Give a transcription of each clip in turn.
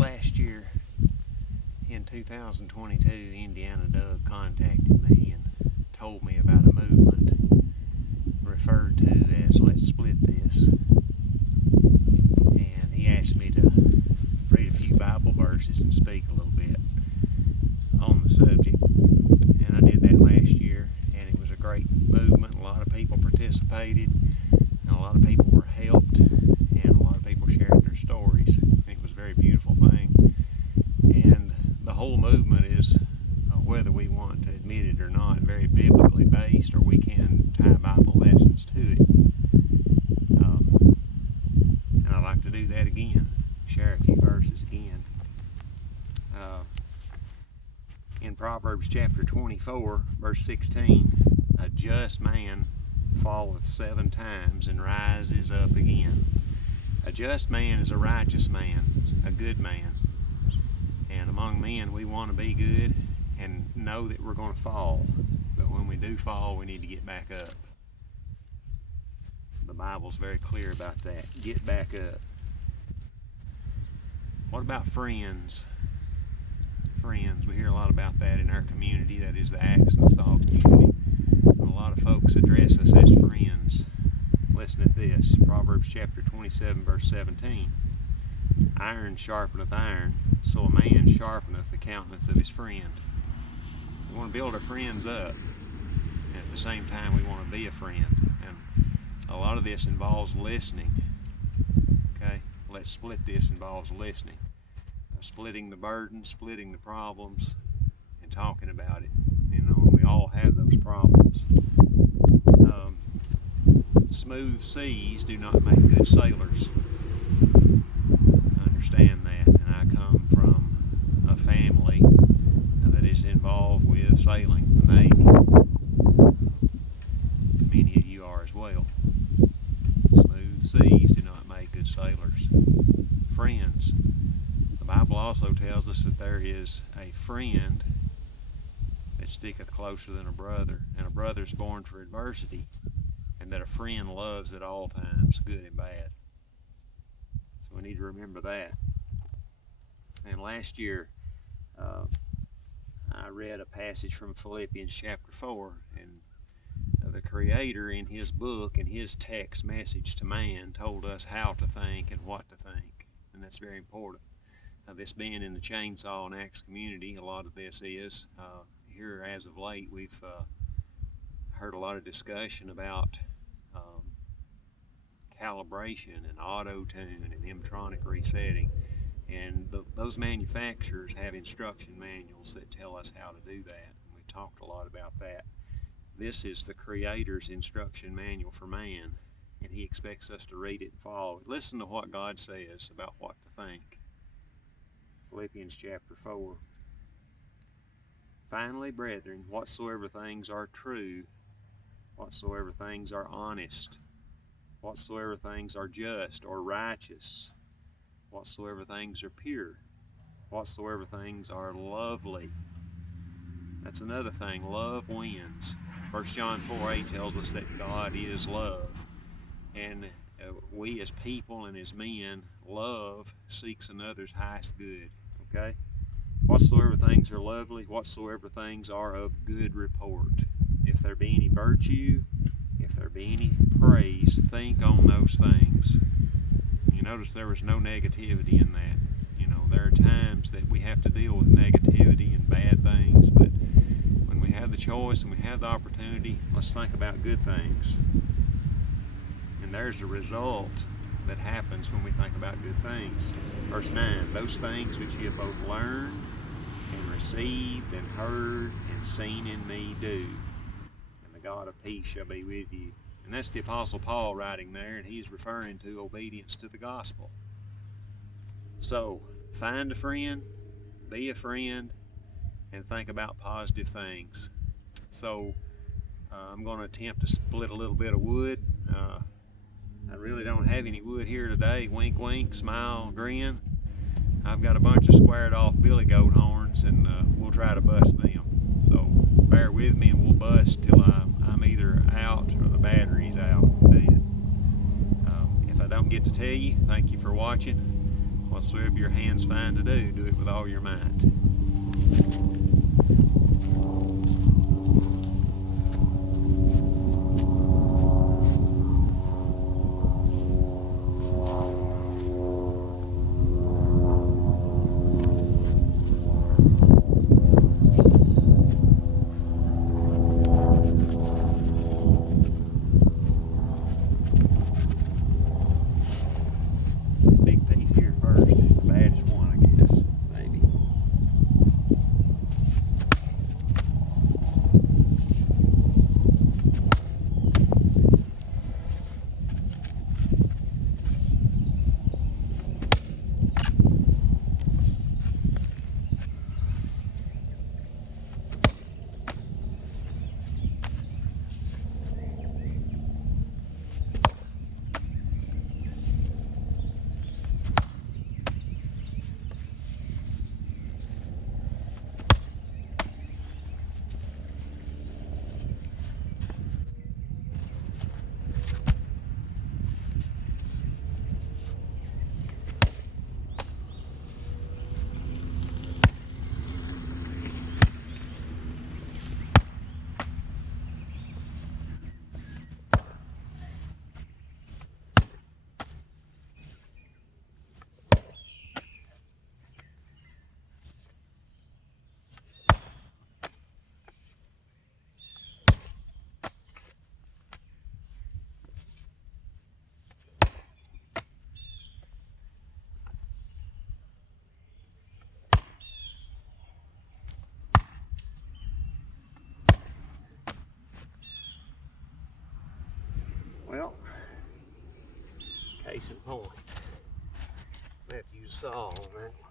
Last year in 2022, Indiana Doug contacted me and told me about a movement referred to as Let's Split This. And he asked me to read a few Bible verses and speak a little bit on the subject. And I did that last year, and it was a great movement. A lot of people participated, and a lot of people were helped, and a lot of people shared their stories. It was a very beautiful thing. And the whole movement is, whether we want to admit it or not, very biblically based, or we can tie Bible lessons to it. And I'd like to do that again, share a few verses again. In Proverbs chapter 24, verse 16, a just man falleth 7 times and rises up again. A just man is a righteous man, a good man. And among men, we want to be good and know that we're going to fall. But when we do fall, we need to get back up. The Bible's very clear about that. Get back up. What about friends? Friends. We hear a lot about that in our community. That is the Axe and Salt community. And a lot of folks address us as friends. Listen to this. Proverbs chapter 27, verse 17. Iron sharpeneth iron, so a man sharpeneth the countenance of his friend. We want to build our friends up, and at the same time we want to be a friend. And a lot of this involves listening. Okay? Let's split this involves listening. Splitting the burden, splitting the problems, and talking about it. You know, we all have those problems. Smooth seas do not make good sailors. I understand that, and I come from a family that is involved with sailing, the Navy. Many of you are as well. Smooth seas do not make good sailors. Friends. The Bible also tells us that there is a friend that sticketh closer than a brother, and a brother is born for adversity, and that a friend loves at all times, good and bad. So we need to remember that. And last year, I read a passage from Philippians chapter 4, and the Creator in His book and His text message to man told us how to think and what to think, and that's very important. This being in the chainsaw and axe community, a lot of this is here as of late. We've heard a lot of discussion about calibration and auto-tune and M-tronic resetting, and those manufacturers have instruction manuals that tell us how to do that, and we talked a lot about that. This is the Creator's instruction manual for man, and He expects us to read it and follow it. Listen to what God says about what to think. Philippians chapter 4. Finally, brethren, whatsoever things are true, whatsoever things are honest, whatsoever things are just or righteous, whatsoever things are pure, whatsoever things are lovely. That's another thing. Love wins. 1 John 4:8 tells us that God is love. And we as people and as men, love seeks another's highest good. Okay? Whatsoever things are lovely, whatsoever things are of good report. If there be any virtue, if there be any praise, think on those things. You notice there was no negativity in that. You know, there are times that we have to deal with negativity and bad things, but when we have the choice and we have the opportunity, let's think about good things. And there's a result that happens when we think about good things. Verse 9, those things which ye have both learned and received and heard and seen in me do, and the God of peace shall be with you. And that's the Apostle Paul writing there, and he's referring to obedience to the gospel. So, find a friend, be a friend, and think about positive things. So, I'm going to attempt to split a little bit of wood. I really don't have any wood here today. Wink, wink, smile, grin. I've got a bunch of squared off billy goat horns, and we'll try to bust them. So bear with me, and we'll bust till I'm either out or the battery's out. If I don't get to tell you, thank you for watching. Whatsoever your hands find to do, do it with all your might. Well, case in point, I have to use a saw on that one.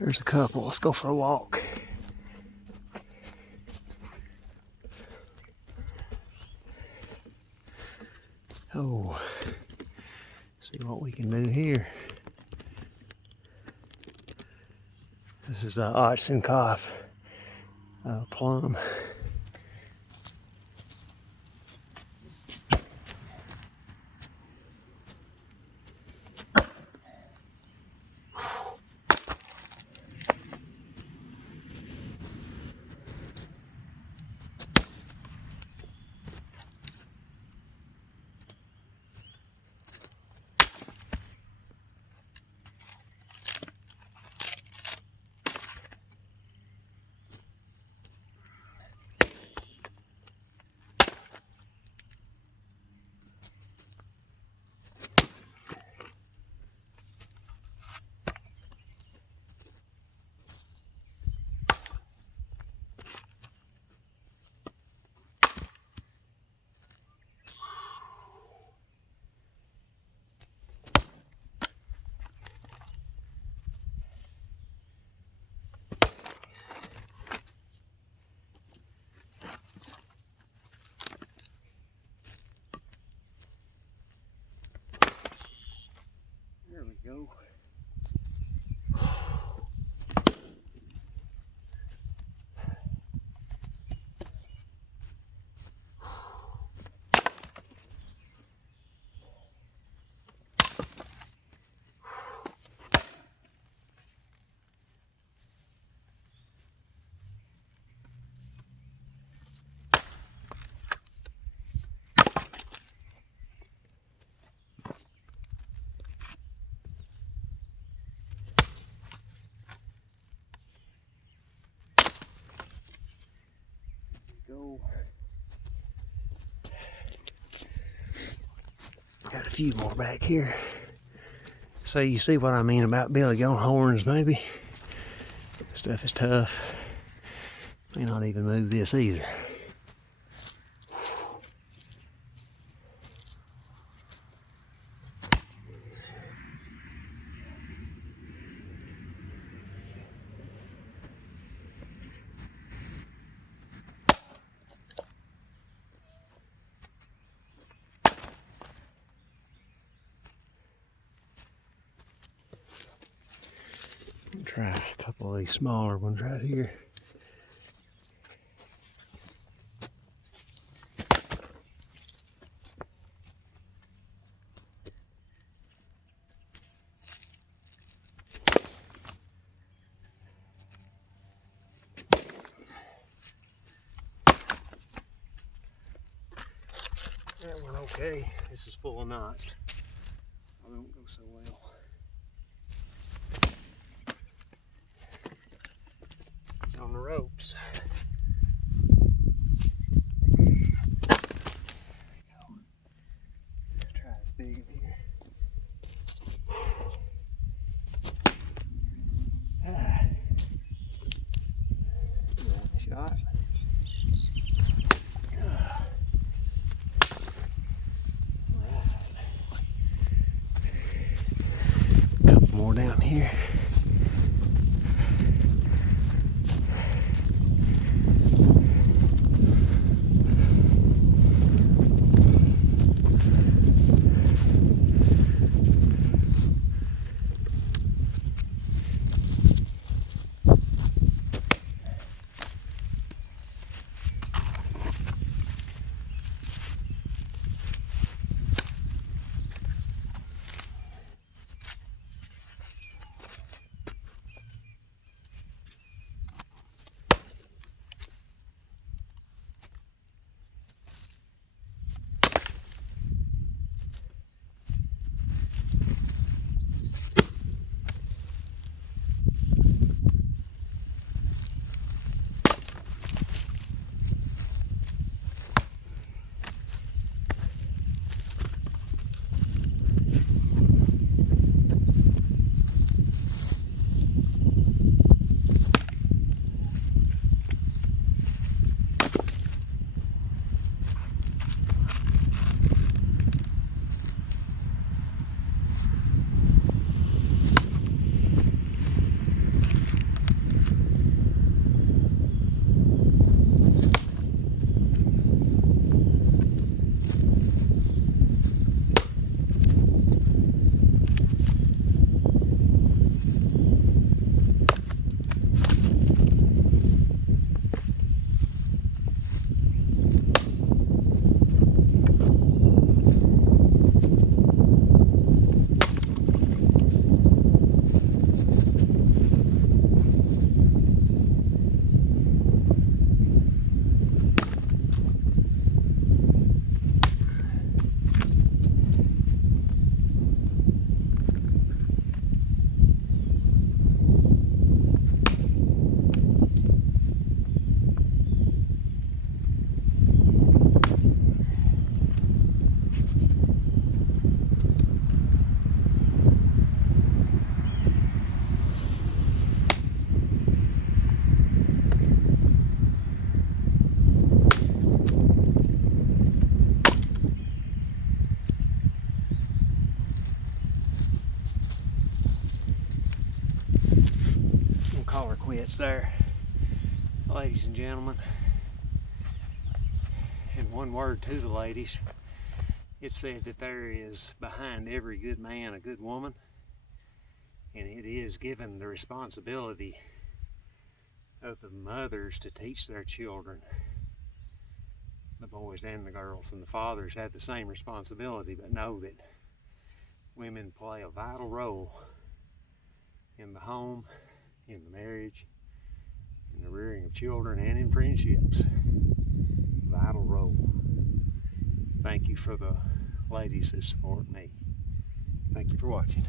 There's a couple. Let's go for a walk. Oh, see what we can do here. This is a arts and cough plum. There we go. Go. Got a few more back here. So you see what I mean about billy goat horns, maybe? This stuff is tough. May not even move this either. Try a couple of these smaller ones right here. That one okay. This is full of knots. Probably won't go so well. It's on the ropes. There we go. Try this big in here. Shot. Couple more down here. call her quits there. Ladies and gentlemen, in one word to the ladies, it's said that there is behind every good man a good woman, and it is given the responsibility of the mothers to teach their children, the boys and the girls, and the fathers have the same responsibility, but know that women play a vital role in the home, in the marriage, in the rearing of children, and in friendships. Vital role. Thank you for the ladies that support me. Thank you for watching.